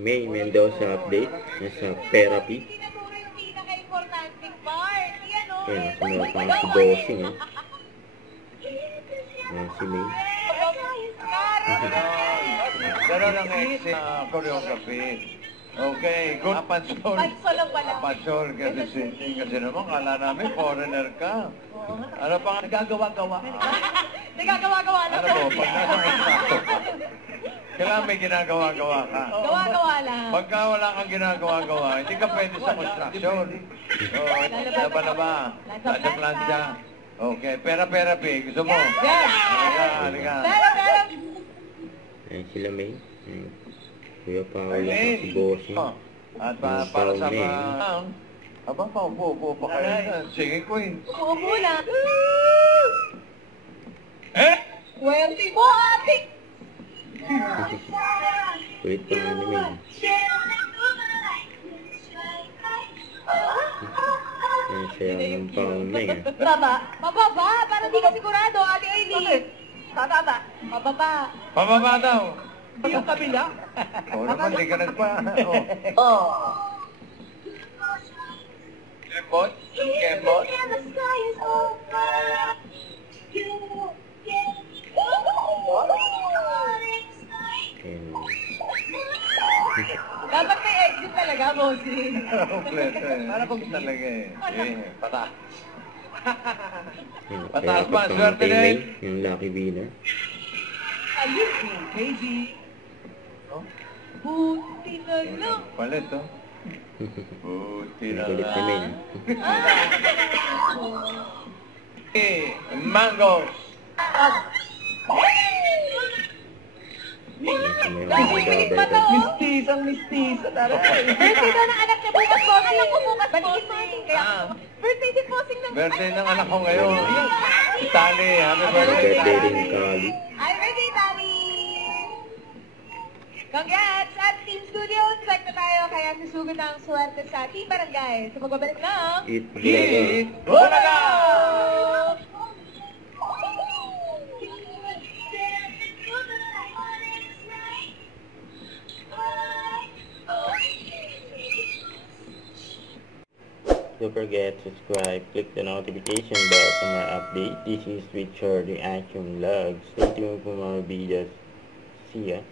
May Mendoza update sa therapy. Hindi na muna yung pinaka-importanting part. Yan o. Ayan, sumunod pa si Bossing eh. Ayan si May. Gano'n ang exit na choreography. Okay, good. Pansol. Pansol lang pala. Pansol kasi singing. Kasi naman, kala namin foreigner ka. Ano pa nga? Nagagawa-gawa. Nagagawa-gawa lang. Ano mo, pag nasa kontrako, kailangan may ginagawa-gawa ka. Gawa-gawa lang. Pagka wala kang ginagawa-gawa, hindi ka pwede sa construction. Laba-laba. Plancha-plancha. Okay, pera-pera, Gusto mo? Yes! Halika. Pero. Ayan sila May. Ayan. Kuya Paolo si Bossing. At para sa mga... Aba, paupo pa kayo. Sige, Queen. Upo na. Eh? Swerte mo, ate! Kulit pa nga ni May. Ayan siya ng paong May. Baba? Mababa? Para di ka sigurado, Ate Aileen. Bababa. Mababa. Pababa daw. Yung kabila? Oo naman, di ka nagpa... Kembot? Kembot? Dapat may exit talaga, bossing. Kompleto eh. Para kung talaga eh. Pata. Ayan, Pataas kaya pa, pagka swerte kay May, rin. yung lucky winner. Ayun, Casey. Buti na lang. Palit oh. Buti na Kulit ni May. lang. Mangoes. Nakikinig pa to, oh. Mistisa talaga. Birthday daw ng anak niya bukas, bossing. Anak ko bukas, bossing. Kaya, birthday din bossing ng... Birthday ng anak ko ngayon. Tali, happy birthday, Birthday Tali. din ni Kali. Happy birthday, Tali! Congrats! At Team Studio, select na tayo kaya susugod ang swerte sa Team Barangay. Sa pagbabalik ng... Eat Eat Bulaga! Bulaga! Don't forget to subscribe, click the notification bell for more updates. This is Richard Reaction Vlog. Stay tuned for more videos. See ya.